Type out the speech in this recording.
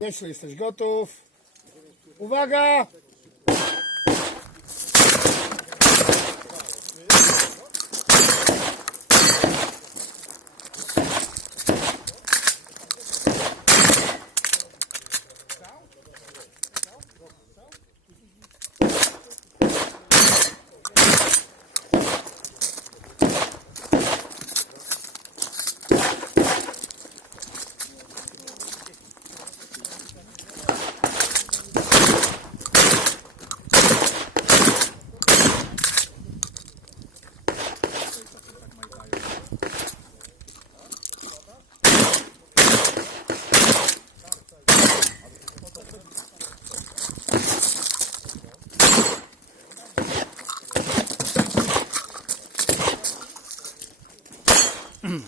Jeśli jesteś gotów. Uwaga! 嗯